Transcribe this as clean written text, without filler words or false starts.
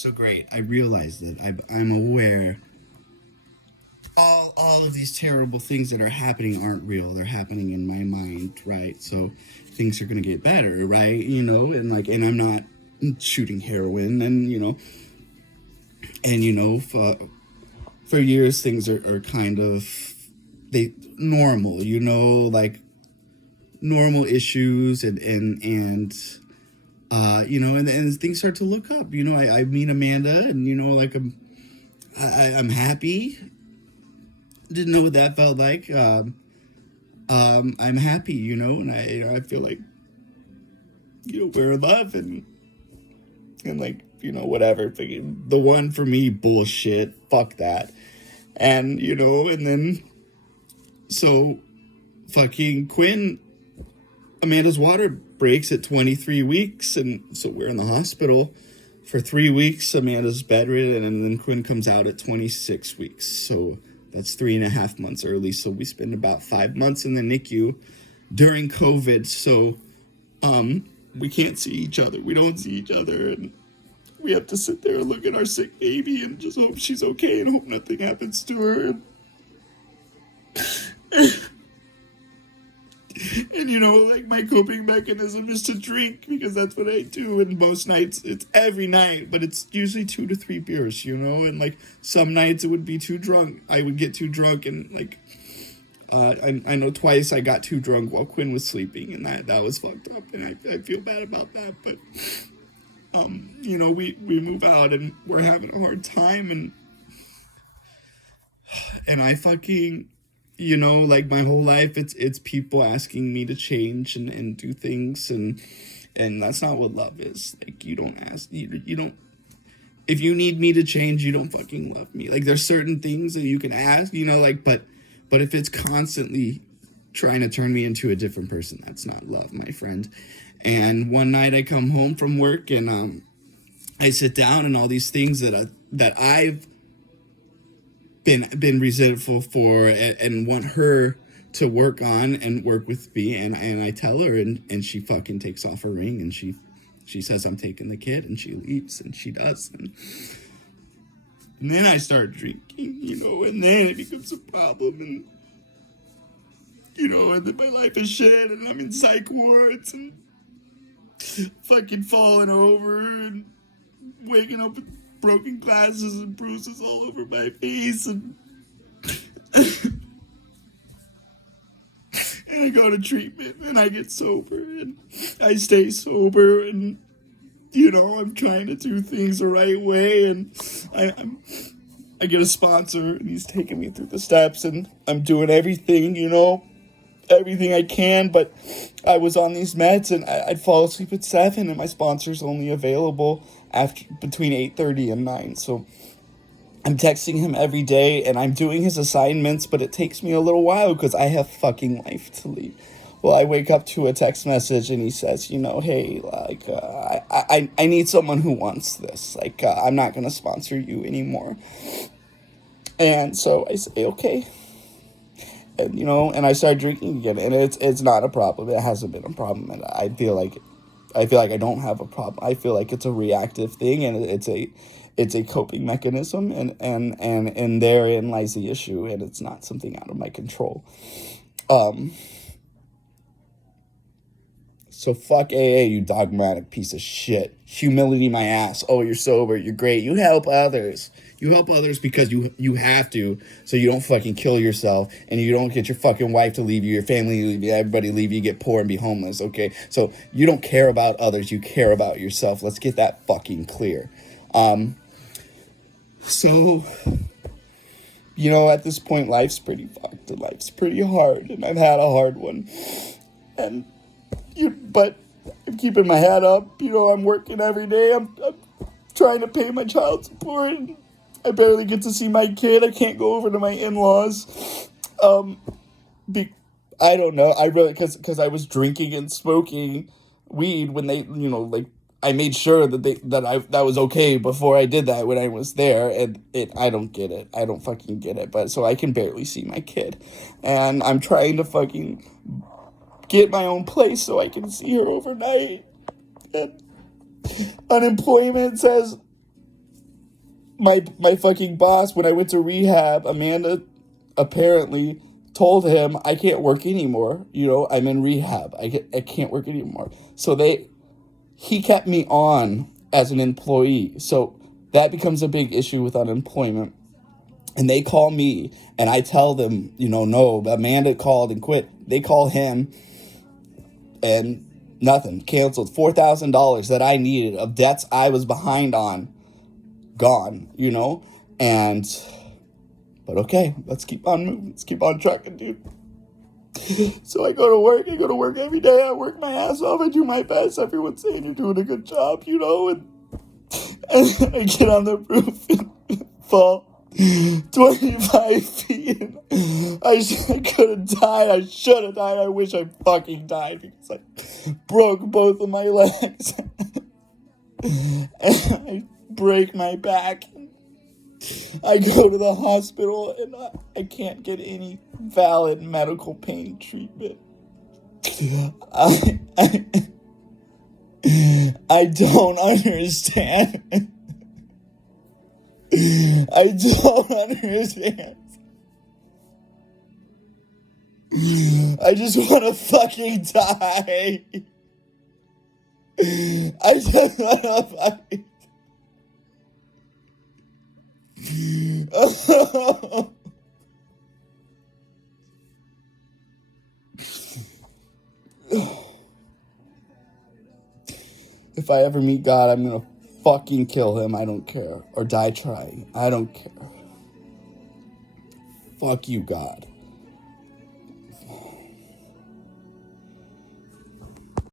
So great. I realize that I'm aware all of these terrible things that are happening aren't real. They're happening in my mind, right? So things are gonna get better, right? And I'm not shooting heroin, and for years things are kind of they normal, like normal issues and things start to look up. I meet Amanda, and I'm happy. Didn't know what that felt like. I'm happy, and I feel like we're in love, and whatever. The one for me, bullshit. Fuck that. And then so fucking Quinn, Amanda's water breaks at 23 weeks, and so we're in the hospital for 3 weeks. Amanda's bedridden, and then Quinn comes out at 26 weeks. So that's 3.5 months early. So we spend about 5 months in the NICU during COVID. So we can't see each other. We don't see each other, and we have to sit there and look at our sick baby and just hope she's okay and hope nothing happens to her. And like my coping mechanism is to drink, because that's what I do. And most nights, it's every night, but it's usually 2 to 3 beers, and like some nights it would be too drunk. I would get too drunk, and like I know twice I got too drunk while Quinn was sleeping, and that was fucked up, and I feel bad about that. But we move out, and we're having a hard time, and I fucking, like my whole life, it's people asking me to change and do things, and that's not what love is. Like, you don't ask, you don't, if you need me to change, you don't fucking love me. Like, there's certain things that you can ask, but if it's constantly trying to turn me into a different person, that's not love, my friend. And one night I come home from work, and I sit down, and all these things that I've been resentful for, and want her to work on and work with me, and I tell her, and she fucking takes off her ring, and she says I'm taking the kid, and she leaves, and she does, and then I start drinking, and then it becomes a problem, and and then my life is shit, and I'm in psych wards, and fucking falling over, and waking up with broken glasses and bruises all over my face, and and I go to treatment, and I get sober, and I stay sober, and I'm trying to do things the right way, and I get a sponsor, and he's taking me through the steps, and I'm doing everything, everything I can. But I was on these meds, and I'd fall asleep at 7, and my sponsor's only available between 8:30 and 9. So I'm texting him every day, and I'm doing his assignments, but it takes me a little while because I have fucking life to lead. Well, I wake up to a text message, and he says, hey, like, I need someone who wants this. Like, I'm not going to sponsor you anymore. And so I say, okay. And, and I start drinking again, and it's not a problem. It hasn't been a problem, and I feel like I don't have a problem. I feel like it's a reactive thing, and it's a coping mechanism, and therein lies the issue, and it's not something out of my control. So fuck AA, you dogmatic piece of shit. Humility my ass. Oh, you're sober. You're great. You help others. You help others because you have to, so you don't fucking kill yourself, and you don't get your fucking wife to leave you, your family to leave you, everybody leave you, get poor and be homeless, okay? So you don't care about others. You care about yourself. Let's get that fucking clear. So, at this point, life's pretty fucked, and life's pretty hard, and I've had a hard one. But I'm keeping my head up. I'm working every day. I'm trying to pay my child support. And I barely get to see my kid. I can't go over to my in-laws. I don't know. I really, because I was drinking and smoking weed when they, I made sure that was okay before I did that when I was there, and I don't get it. I don't fucking get it. But so I can barely see my kid, and I'm trying to fucking get my own place so I can see her overnight. And unemployment says my fucking boss, when I went to rehab, Amanda apparently told him I can't work anymore. You know, I'm in rehab. I can't work anymore. So he kept me on as an employee. So that becomes a big issue with unemployment. And they call me and I tell them, you know, no, Amanda called and quit. They call him and nothing. Canceled. $4,000 that I needed of debts I was behind on. Gone, you know? But okay, let's keep on moving. Let's keep on trucking, dude. So I go to work. I go to work every day. I work my ass off. I do my best. Everyone's saying you're doing a good job, you know? And I get on the roof and fall 25 feet. I could have died. I should have died. I wish I fucking died because I broke both of my legs. And I break my back. I go to the hospital and I can't get any valid medical pain treatment. I don't understand. I don't understand. I just want to fucking die. I just want to fucking... If I ever meet God, I'm gonna fucking kill him. I don't care. Or die trying. I don't care. Fuck you, God.